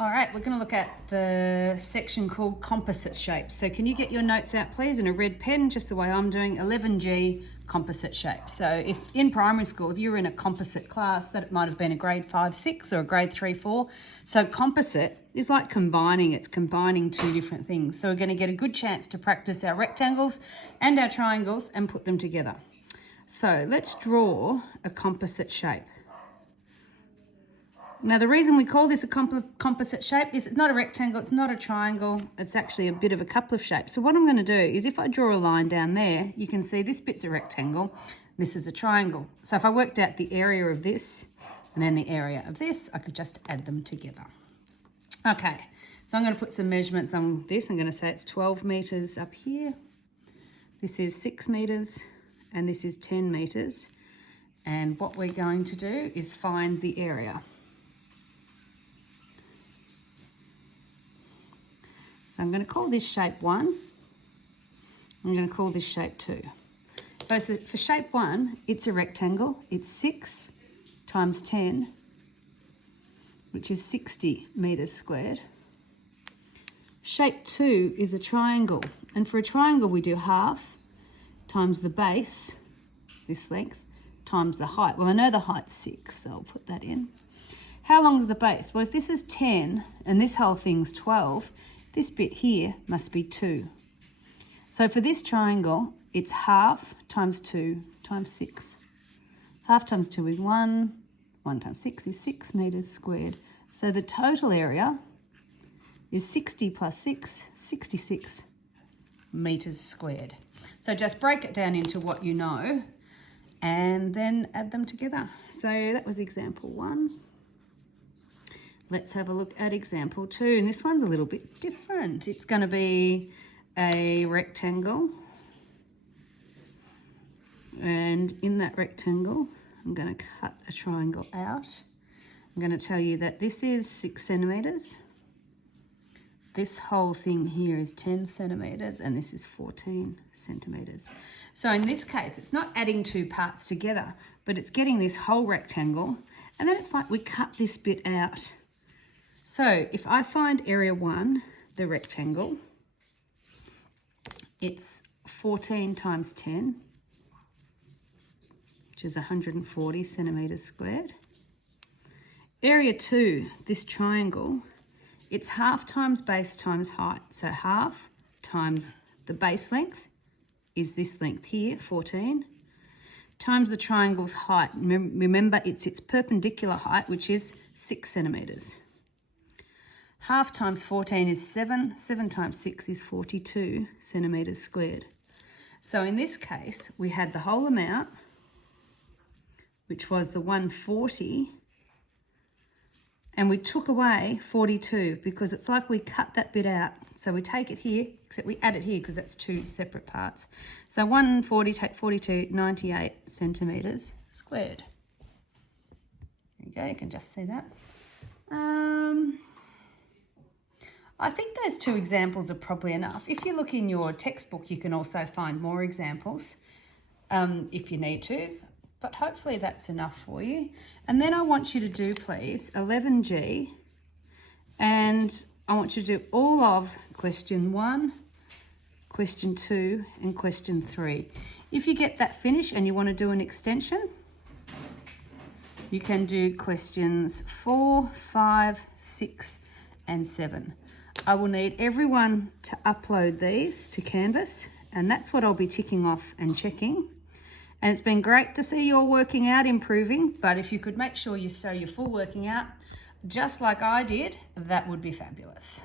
All right, we're going to look at the section called composite shapes. So can you get your notes out, please, in a red pen, just the way I'm doing, 11G composite shape. So if in primary school, if you were in a composite class, that might have been a grade 5, 6 or a grade 3, 4. So composite is like combining, it's combining two different things. So we're going to get a good chance to practice our rectangles and our triangles and put them together. So let's draw a composite shape. Now, the reason we call this a composite shape is it's not a rectangle, it's not a triangle, it's actually a bit of a couple of shapes. So what I'm going to do is if I draw a line down there, you can see this bit's a rectangle, this is a triangle. So if I worked out the area of this and then the area of this, I could just add them together. Okay, so I'm going to put some measurements on this. I'm going to say it's 12 metres up here, this is 6 metres, and this is 10 metres. And what we're going to do is find the area. So I'm going to call this shape 1. I'm going to call this shape 2. So for shape 1, it's a rectangle. It's 6 times 10, which is 60 metres squared. Shape 2 is a triangle. And for a triangle, we do half times the base, this length, times the height. Well, I know the height's 6, so I'll put that in. How long is the base? Well, if this is 10 and this whole thing's 12, this bit here must be 2. So for this triangle, it's half times 2 times 6. Half times 2 is 1. 1 times 6 is 6 metres squared. So the total area is 60 plus 6, 66 metres squared. So just break it down into what you know and then add them together. So that was example 1. Let's have a look at example 2, and this one's a little bit different. It's going to be a rectangle, and in that rectangle, I'm going to cut a triangle out. I'm going to tell you that this is 6 centimetres. This whole thing here is 10 centimetres, and this is 14 centimetres. So in this case, it's not adding two parts together, but it's getting this whole rectangle, and then it's like we cut this bit out. So if I find area 1, the rectangle, it's 14 times 10, which is 140 centimetres squared. Area 2, this triangle, it's half times base times height. So half times the base length is this length here, 14, times the triangle's height. Remember, it's its perpendicular height, which is 6 centimetres. Half times 14 is 7. 7 times 6 is 42 centimetres squared. So in this case, we had the whole amount, which was the 140, and we took away 42 because it's like we cut that bit out. So we take it here, except we add it here because that's two separate parts. So 140 take 42, 98 centimetres squared. There you go, you can just see that. I think those two examples are probably enough. If you look in your textbook, you can also find more examples if you need to, but hopefully that's enough for you. And then I want you to do, please, 11G, and I want you to do all of question 1, question 2, and question 3. If you get that finished and you want to do an extension, you can do questions 4, 5, 6, and 7. I will need everyone to upload these to Canvas, and that's what I'll be ticking off and checking. And it's been great to see you're working out, improving, but if you could make sure you show your full working out, just like I did, that would be fabulous.